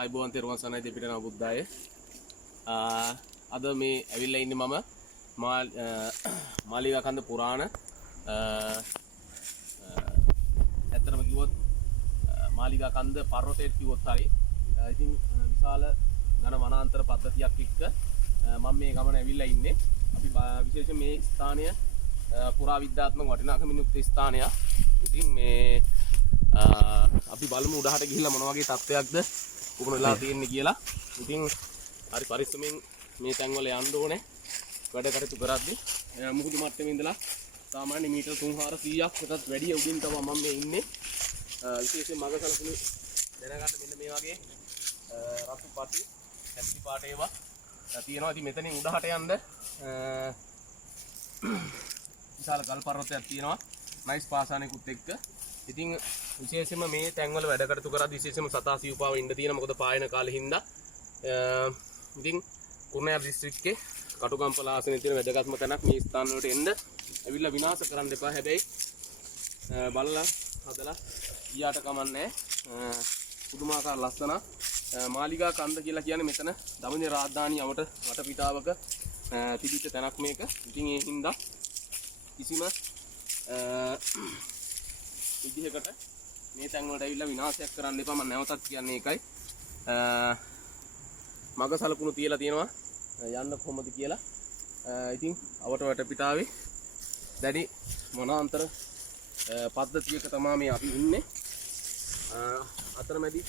අයිබෝන් තෙරුවන් සරණයි දෙපිට නබුද්දාය. අද මේ ඇවිල්ලා ඉන්නේ මම මාලිගා කන්ද පුරාණ ඇත්තටම කිව්වොත් මාලිගා කන්ද පර්වතයට කිව්වොත් හරි. ඉතින් විශාල ඝන වනාන්තර පද්ධතියක් එක්ක මම මේ ගමන ඇවිල්ලා ඉන්නේ. අපි විශේෂයෙන් මේ ස්ථානය පුරාවිද්‍යාත්මක වටිනාකමින් යුක්ත ස්ථානයක්. ඉතින් මේ අපි බලමු උඩහට ගිහිල්ලා මොන වගේ තත්ත්වයක්ද උකුණ වෙලා තියෙන්නේ කියලා. ඉතින් හරි පරිස්සමෙන් මේ තැන්වල යන්න ඕනේ. වැඩ කටයුතු කරද්දී මුහුදු මට්ටමේ ඉඳලා සාමාන්‍ය මීටර 300-400කට වැඩි උඩින් තමයි මම මේ ඉන්නේ. විශේෂයෙන් මග සලකුණු දැනගන්න මෙන්න මේ වගේ රතු පාටි හැපි පාට ඒවා තියෙනවා. ඉතින් මෙතනින් උඩහට යන්න විශාල ගල් පර්වතයක් තියෙනවා. නයිස් පාසානෙකුත් එක්ක. ඉතින් විශේෂයෙන්ම මේ තැන්වල වැඩ කටයුතු කරද්දී විශේෂයෙන්ම සතා සිව්පාව ඉන්න තියෙනවා. මොකද පායන කාලේ හින්දා. ඉතින් කුරුණෑගල දිස්ත්‍රික්කේ කටුගම්පල ආසනයේ තියෙන වැදගත්ම තැනක් මේ ස්ථාන වලට එන්න. ඇවිල්ලා විනාශ කරන්න එපා. හැබැයි බලලා හදලා ගියාට කමන්නේ. පුදුමාකාර ලස්සන මාලිගා කන්ද කියලා කියන්නේ මෙතන දමනේ රාජධානිය යමට වටපිටාවක තිබිච්ච තැනක් මේක. ඉතින් ඒ හින්දා කිසිම විදිහකට මේ තැන් වලට ඇවිල්ලා විනාශයක් කරන්න එපා. මම නැවතත් කියන්නේ ඒකයි. මග සලකුණු තියලා තියෙනවා යන්න කොහොමද කියලා. ඉතින් අවට වටපිටාවේ දැඩි වනාන්තර පද්ධතියක තමයි මේ අපි ඉන්නේ. අතරමැදි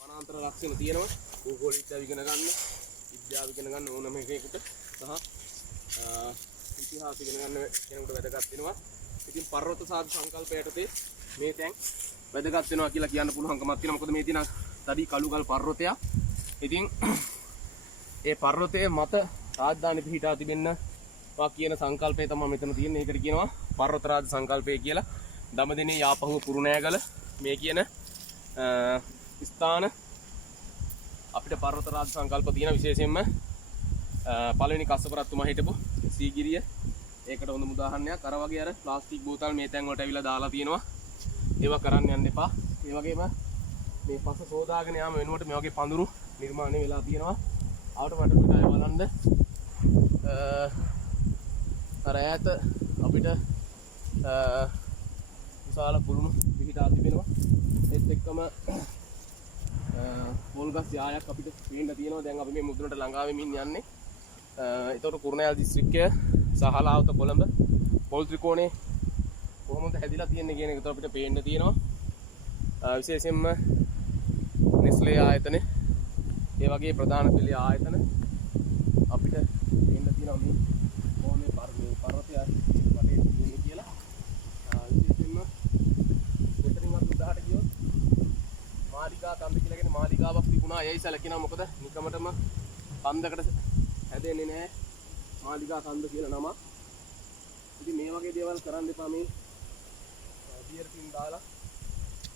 වනාන්තර රක්ෂණ තියෙනවා. භූගෝල විද්‍යාව ඉගෙන ගන්න, විද්‍යාව ඉගෙන ගන්න ඕනම එකෙකුට සහ ඉතිහාස ඉගෙන ගන්න කෙනෙකුට වැදගත් වෙනවා. ඉතින් පර්වත සාධු සංකල්පයටදී මේ තැන් වැදගත් වෙනවා කියලා කියන්න පුළුවන්කමක් තියෙනවා. මොකද මේ දින තඩි කළුගල් පර්වතයක්. ඉතින් ඒ පර්වතයේ මත රාජධානි පිහිටා තිබෙනවා කියන සංකල්පය තමයි මෙතන තියෙන්නේ. ඒකට කියනවා පර්වත රාජ සංකල්පය කියලා. දඹදෙණිය යාපහුව කුරුණෑගල මේ කියන ස්ථාන අපිට පර්වත රාජ සංකල්ප තියෙන. විශේෂයෙන්ම පළවෙනි කස්සප රජතුමා හිටපු සීගිරිය ඒකට හොඳ උදාහරණයක්. අර වගේ අර ප්ලාස්ටික් බෝතල් මේ තැන් වලට ඇවිල්ලා දාලා තියෙනවා. ඒවා කරන්න යන්න එපා. ඒ වගේම මේ පස සෝදාගෙන යාම වෙනුවට මේ වගේ පඳුරු නිර්මාණය වෙලා තියෙනවා. ආවට වටපිටාව බලන්න. අර ඈත අපිට විශාල කුළුණු පිහිටා තිබෙනවා. ඒත් එක්කම පොල්ගස් යායක් අපිට පේන්න තියෙනවා. දැන් අපි මේ මුදුනට ළඟා වෙමින් යන්නේ. ඒතකොට කුරුණෑගල දිස්ත්‍රික්කය සහලාවත කොළඹ පොල් ත්‍රිකෝණේ කොහොමද හැදිලා තියෙන්නේ කියන එක අපිට පේන්න තියෙනවා. විශේෂයෙන්ම නෙස්ලේ ආයතන ඒ වගේ ප්‍රධාන පෙළේ ආයතන අපිට පේන්න තියෙනවා මේ කොහොමද පර්වතය වටේ තියෙන්නේ කියලා. විශේෂයෙන්ම උඩරින් උඩහට ගියොත් මාලිගා කන්ද කියලා කියන්නේ මාලිගාවක් තිබුණා. එයයි සැලකිනවා. මොකද නිකමටම කන්දකට හැදෙන්නේ නැහැ මාලිගා කන්ද කියලා නම. ඉතින් මේ වගේ දේවල් කරන්න එපා. මේ බියර් ටින් දාලා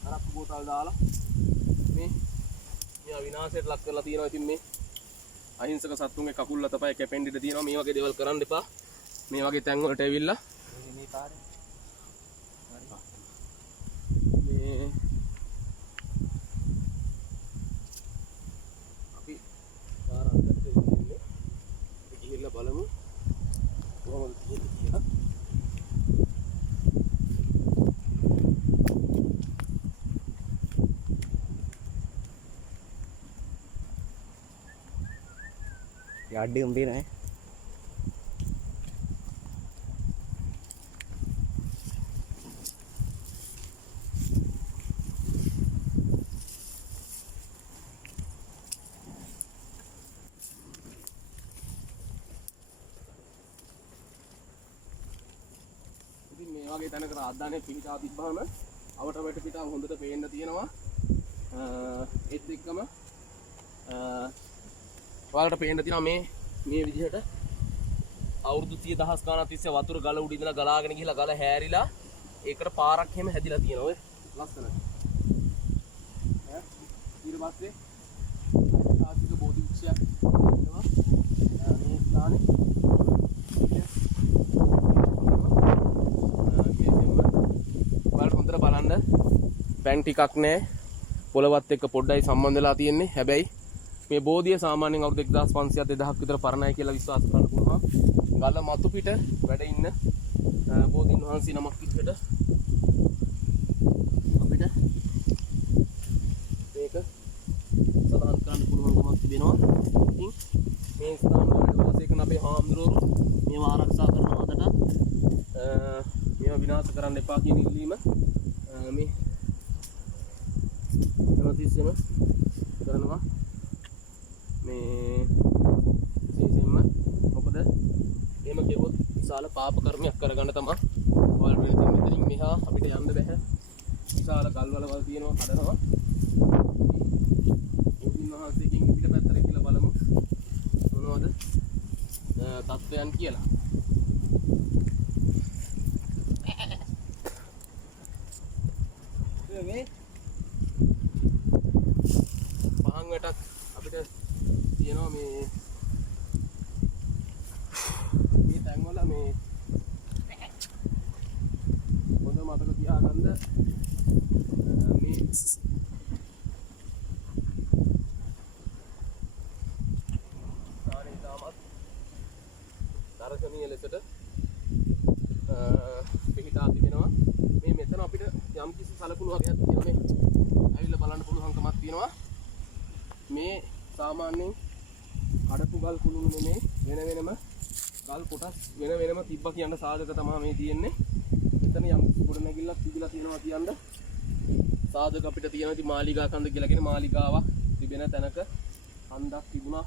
අරක්කු බෝතල් දාලා මේ විනාශයට ලක් කරලා තියෙනවා. ඉතින් මේ අහිංසක සත්තුන්ගේ කකුල් අතපය කැපෙන්න ඉඩ තියෙනවා. මේ වගේ දේවල් කරන්න එපා. මේ වගේ තැන් වලට ඇවිල්ලා මේ පාරේ මේ අපි පාර අන්තර්ගත වෙන්නේ. අපි ගිහිල්ලා බලමු කොහොමද තියෙන්නේ කියලා. यार्ड गंभीर है. ඉතින් මේ වගේ තැනක රාජධානිය පිහිටා තිබ්බහම අවට වටපිටාව හොඳට පේන්න තියෙනවා. ඒත් එක්කම ඔයාලට පේන්න තියෙනවා මේ විදිහට අවුරුදු 100,000 ගණන් තිස්සේ වතුර ගල උඩ ඉඳලා ගලාගෙන ගිහිලා ගල හැරිලා ඒකට පාරක් හැම හැදිලා තියෙනවා. ඔය ලස්සන. ඊට පස්සේ ආධික බෝධි වෘක්ෂයක් ඉන්නවා මේ ස්ථානේ. ඔයාලට හොඳට බලන්න පැන් ටිකක් නැහැ. පොළවත් එක්ක පොඩ්ඩයි සම්බන්ධ වෙලා තියෙන්නේ. හැබැයි මේ බෝධිය සාමාන්‍යයෙන් අවුරුදු 1500 2000ක් විතර පරණයි කියලා විශ්වාස කරන්න පුළුවන්. ගල මතු පිට වැඩ ඉන්න බෝධීන් වහන්සේ නමක් විදිහට අපිට මේක සඳහන් කරන්න පුළුවන්කමක් තිබෙනවා. ඉතින් මේ ස්ථානවල වැඩ වාසය කරන අපේ හාමුදුරුවෝ මේවා ආරක්ෂා කරන අතට මේවා විනාශ කරන්න එපා කියන ඉල්ලීම මේ හැමතිස්සෙම කරනවා. මේ විශේෂයෙන්ම මොකද එහෙම කෙරුවොත් විශාල පාප කර්මයක් කරගන්න තමයි ඔයාලට වෙන තැන් මෙතනින් මෙහා අපිට යන්න බෑ. විශාල ගල්වලවල් තියෙනවා කඩනවා. බෝධීන් වහන්සේගෙන් පිට පැත්තට කියලා බලමු මොනවද තත්ත්වයන් කියලා. මේ පහන් වැටක් අපිට තියෙනවා මේ තැන්වල මේ හොඳ මතක තියාගන්න මේ සාරේ තාමත් දර්ශනීය ලෙසට පිහිටා තිබෙනවා. මේ මෙතන අපිට යම් කිසි සලකුණු වගේක් තියෙනවා. මේ ඇවිල්ලා බලන්න පුළුවන්කමක් තියෙනවා. මේ සාමාන්‍යයෙන් කඩපු ගල් කුළුණු නෙමේ වෙන වෙනම ගල් කොටස් වෙන වෙනම තිබ්බ කියන සාධක තමයි මේ තියෙන්නේ. එතන යම් ගොඩ නැගිල්ලක් තිබිලා තියෙනවා කියන්න සාධක අපිට තියෙනවා. ඉතින් මාලිගා කන්ද කියලා කියන මාලිගාවක් තිබෙන තැනක කන්දක් තිබුණා.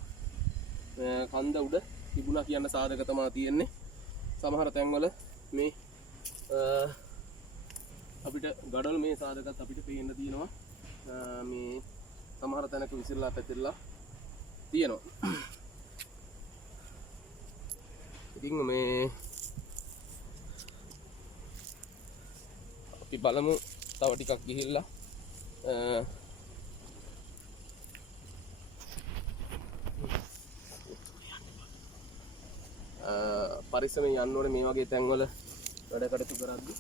කන්ද උඩ තිබුණා කියන සාධක තමයි තියෙන්නේ. සමහර තැන්වල මේ අපිට ගඩොල් මේ සාධකත් අපිට පේන්න තියෙනවා. මේ සමහර තැනක විසිරලා පැතිරලා තියෙනවා. ඉතින් මේ අපි බලමු තව ටිකක් ගිහිල්ලා පරිස්සමෙන් යන්න ඕනේ මේ වගේ තැන්වල වැඩ කටයුතු කරද්දී.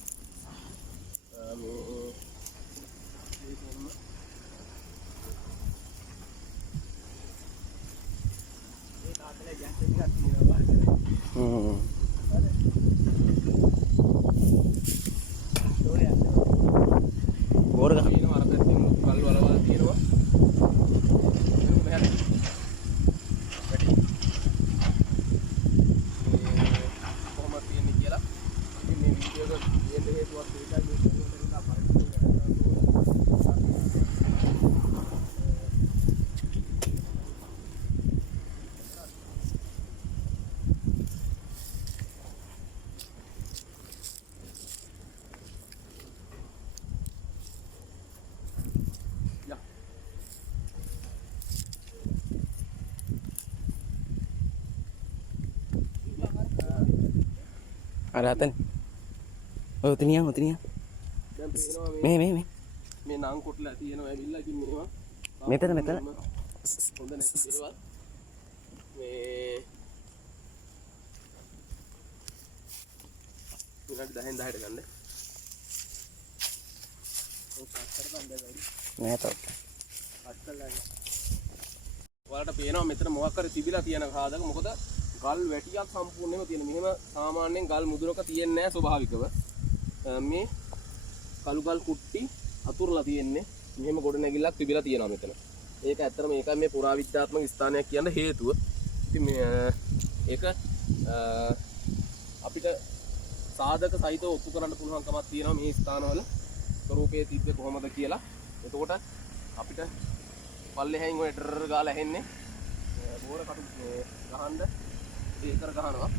Ada atan. Oh, tiniya. දැන් පේනවා මේ මේ නම් කොටලා තියෙනවා ඇවිල්ලා. ඉතින් මේවා මෙතන හොඳ නැති දේවල්. මේ විනාඩි 10න් 10ට ගන්න. ඔව් පස්සට බඳලා නෑ තව. ඔයාලට පේනවා මෙතන මොකක් හරි තිබිලා තියෙන කාදක. මොකද ගල් වැටියක් සම්පූර්ණයෙන්ම තියෙන. මෙහෙම සාමාන්‍යයෙන් ගල් මුදුනක තියෙන්නේ නැහැ ස්වභාවිකව. මේ කළු ගල් කුට්ටි අතුරලා තියෙන්නේ. මෙහෙම ගොඩ නැගිල්ලක් තිබිලා තියෙනවා මෙතන. ඒක ඇත්තටම ඒකයි මේ පුරාවිද්‍යාත්මක ස්ථානයක් කියන්න හේතුව. ඉතින් ඒක අපිට සාධක සහිතව ඔප්පු කරන්න පුළුවන්කමක් තියෙනවා මේ ස්ථානවල ස්වරූපයේ තිබ්බේ කොහොමද කියලා. එතකොට අපිට පල්ලෙහැයින් ඔය ඩරර් ගාලා ඇහෙන්නේ බෝර කටු ගහන්න ඒකර ගහනවා.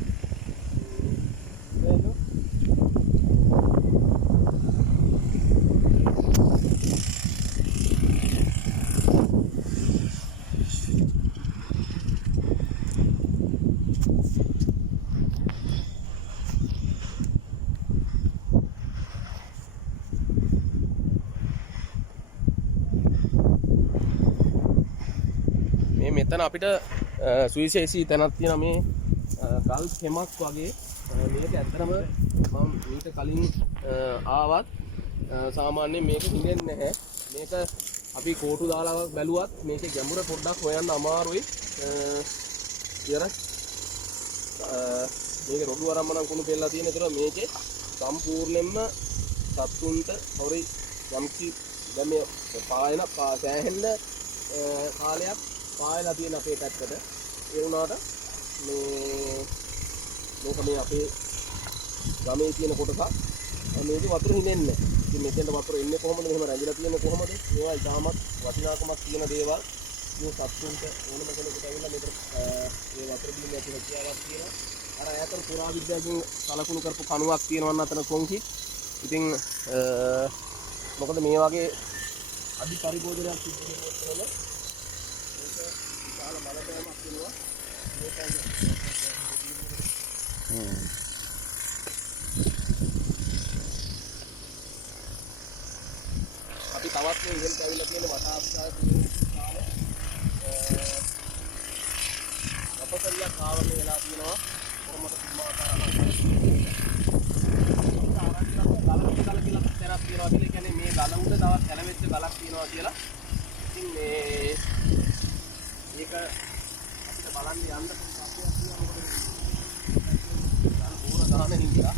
මෙතන අපිට සුවිශේෂී තැනක් තියෙනවා. මේ ගල් කෙමක් වගේ. මේක ඇත්තටම මම ඊට කලින් ආවත් සාමාන්‍යයෙන් මේක හිඳෙන්නේ නැහැ. මේක අපි කෝටු දාලා බැලුවත් මේකේ ගැඹුර පොඩ්ඩක් හොයන්න අමාරුයි. ඉතින් මේක රොඩු ආරම්භනම් කුණු පෙළලා තියෙන. ඒතර මේකේ සම්පූර්ණයෙන්ම සත්තුන්ට හොරි යම්කි දැන් මේ පායන සෑහෙන්න කාලයක් පායලා තියෙන අපේ පැත්තට. ඒ වුණාට මේ අපේ ගමේ තියෙන කොටසක් මේකේ වතුර හිනෙන්නේ නැහැ. ඉතින් මෙතෙන්ට වතුර එන්නේ කොහොමද? මෙහෙම රැඳිලා තියෙන්නේ කොහොමද? මේවා ඉතාමත් වටිනාකමක් තියෙන දේවල්. මේ සත්තුන්ට ඕනම කෙනෙකුට ඇවිල්ලා මෙතන මේ වතුර බීම ඇති හැකියාවක් තියෙනවා. අර ඈතට පුරා විද්‍යාවෙන් සලකුණු කරපු කණුවක් තියෙනවා අතන කොන්කි. ඉතින් මොකද මේ වගේ අධි පරිභෝජනයක් සිද්ධ වෙනකොට මේක විශාල බලපෑමක් වෙනවා. අපි තවත් මේ ඉහෙලට ඇවිල්ලා තියෙන වටාපිටාවේ කාලේ අපතරියක් ආවරණය වෙලා තියෙනවා. කොහොමද පුදුමාකාර ආකාරයකට ගල කියලා තැනක් තියෙනවා කියලා. කියන්නේ මේ ගල උඩ තවත් ඇලවෙච්ච ගලක් තියෙනවා කියලා. ඉතින් මේක අපිට බලන්න යන්න පස්සයක් තියෙනවා. මොකද ගල ගහන හින්දා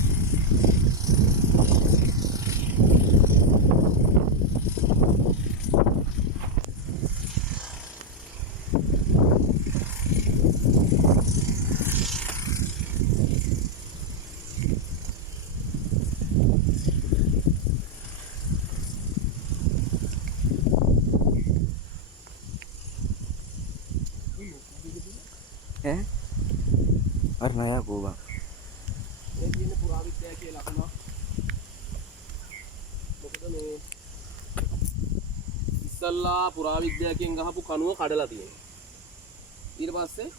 और नया गोबा මේ තියෙන පුරාවිද්‍යාව කියලා ලකුණක්. මොකද මේ ඉස්සල්ලා පුරාවිද්‍යාවකින් ගහපු කණුව කඩලා තියෙනවා. ඊට පස්සේ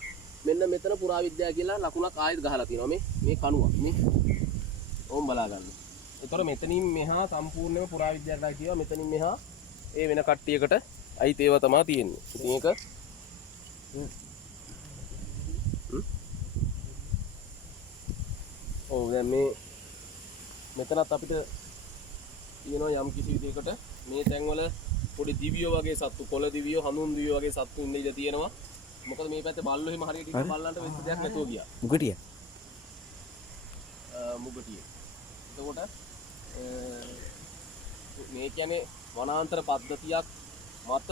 මෙන්න මෙතන පුරාවිද්‍යාව කියලා ලකුණක් ආයෙත් ගහලා තියෙනවා. මේ කණුව මේ ඕම් බලා ගන්න. ඒතර මෙතනින් මෙහා සම්පූර්ණයෙන්ම පුරාවිද්‍යාවට කියනවා. මෙතනින් මෙහා ඒ වෙන කට්ටියකට අයිති ඒවා තමයි තියෙන්නේ. ඉතින් ඒක ඔව් දැන් මෙතනත් අපිට තියෙනවා යම් කිසි විදිහකට මේ තැන්වල පොඩි දිවියෝ වගේ සත්තු, කොළ දිවියෝ, හඳුන් දිවියෝ වගේ සත්තු ඉන්න ඉඩ තියෙනවා. මොකද මේ පැත්තේ බල්ලෝ එහෙම හරියට ඉන්න බල්ලන්ට වෙච්ච දෙයක් නැතුව ගියා. मुगटिया මුගටිය. එතකොට මේ කියන්නේ වනාන්තර පද්ධතියක් මත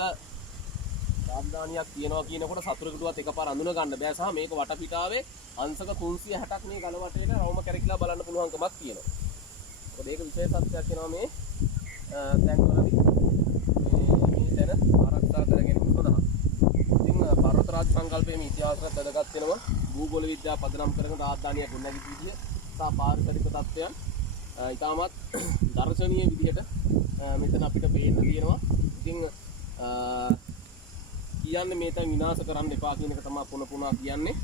රාජධානියක් තියෙනවා කියනකොට සතුරෙකුටවත් එකපාර අඳුන ගන්න බෑ. සහ මේක වටපිටාවේ අංශක 360ක් මේ ගල වටේට රවුම කැරකිලා බලන්න පුළුවන්කමක් තියෙනවා. මොකද ඒක විශේෂත්වයක් වෙනවා මේ තැන්වලදී මේ තැන ආරක්ෂා කර ගැනීම සඳහා. ඉතින් පර්වත රාජ සංකල්පයේ මේ ඉතිහාසයක් වැදගත් වෙනවා. භූගෝල විද්‍යාව පදනම් කරගෙන රාජධානිය ගොඩනැගිච්ච විදිය සහ පාරිසරික තත්ත්වයන් ඉතාමත් දර්ශනීය විදිහට මෙතන අපිට පේන්න තියෙනවා. ඉතින් කියන්නේ මේ තැන් විනාශ කරන්න එපා කියන එක තමයි පුන පුනා කියන්නේ.